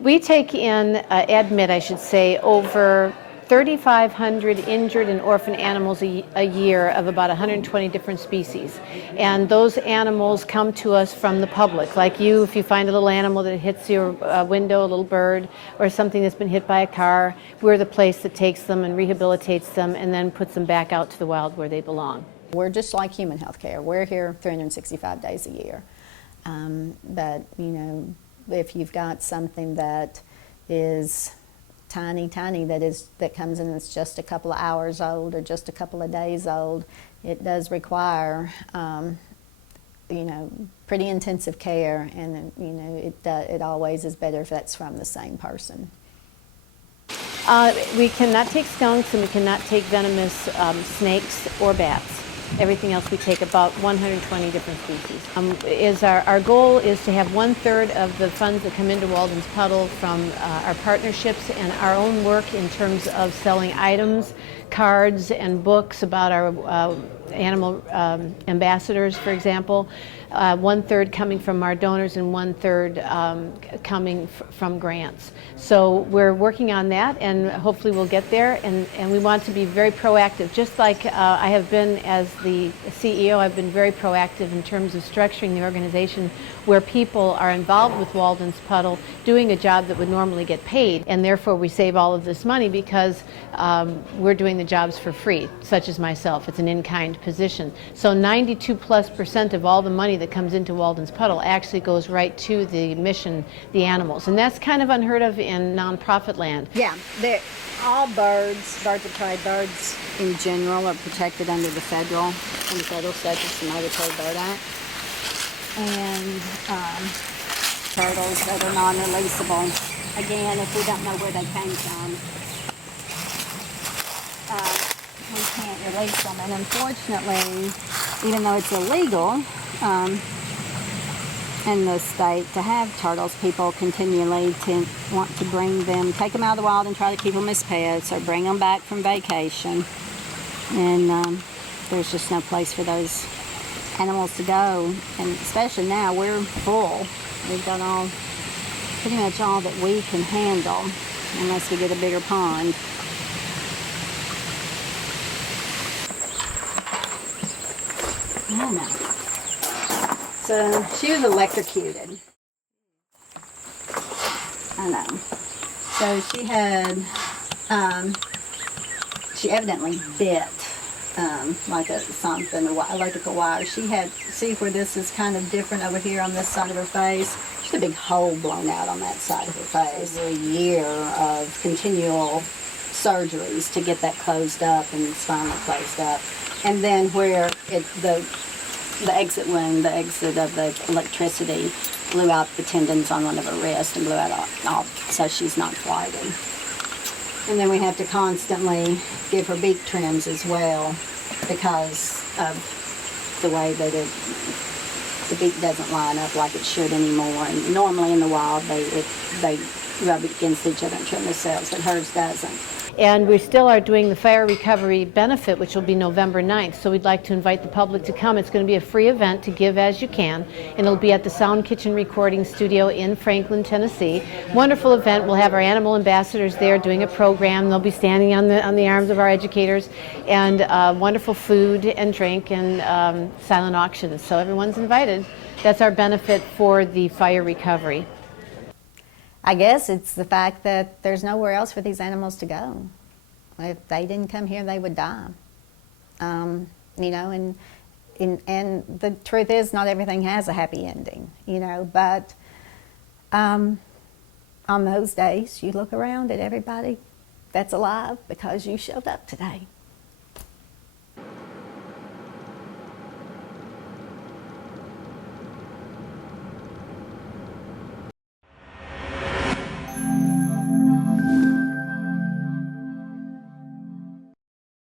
We take in, admit I should say, over 3,500 injured and orphan animals a year of about 120 different species. And those animals come to us from the public. Like you, if you find a little animal that hits your window, a little bird, or something that's been hit by a car, we're the place that takes them and rehabilitates them and then puts them back out to the wild where they belong. We're just like human health care. We're here 365 days a year. But, you know, if you've got something that is tiny, that comes in that's just a couple of hours old or just a couple of days old, it does require, you know, pretty intensive care, and you know, it always is better if that's from the same person. We cannot take skunks and we cannot take venomous snakes or bats. Everything else we take, about 120 different species. Our goal is to have 1/3 of the funds that come into Walden's Puddle from our partnerships and our own work in terms of selling items, cards, and books about our animal ambassadors, for example. 1/3 coming from our donors and 1/3 coming from grants. So we're working on that, and hopefully we'll get there, and we want to be very proactive. Just like I have been as the CEO, I've been very proactive in terms of structuring the organization where people are involved with Walden's Puddle doing a job that would normally get paid, and therefore we save all of this money because we're doing the jobs for free, such as myself. It's an in-kind position. So 92+% of all the money that comes into Walden's Puddle actually goes right to the mission, the animals. And that's kind of unheard of in nonprofit land. Yeah, all birds of prey, birds in general, are protected under the federal statutes, the Migratory Bird Act. And turtles that are non-releasable, again, if we don't know where they came from, we can't release them. And unfortunately, even though it's illegal in the state to have turtles, people continually want to bring them, take them out of the wild and try to keep them as pets or bring them back from vacation. And there's just no place for those animals to go. And especially now, we're full. We've done pretty much all that we can handle unless we get a bigger pond. I don't know. So she was electrocuted. I know. So she had, she evidently bit like something, electrical wire. She had, see where this is kind of different over here on this side of her face? She had a big hole blown out on that side of her face. A year of continual surgeries to get that closed up, and it's finally closed up. And then where the exit wound, the exit of the electricity, blew out the tendons on one of her wrists and blew out all, so she's not flighted. And then we have to constantly give her beak trims as well because of the way that the beak doesn't line up like it should anymore. And normally in the wild they rub against each other and trim themselves, but hers doesn't. And we still are doing the fire recovery benefit, which will be November 9th. So we'd like to invite the public to come. It's going to be a free event to give as you can, and it'll be at the Sound Kitchen Recording Studio in Franklin, Tennessee. Wonderful event. We'll have our animal ambassadors there doing a program. They'll be standing on the arms of our educators, and wonderful food and drink and silent auctions. So everyone's invited. That's our benefit for the fire recovery. I guess it's the fact that there's nowhere else for these animals to go. If they didn't come here, they would die. You know, and the truth is, not everything has a happy ending, you know, but on those days, you look around at everybody that's alive because you showed up today.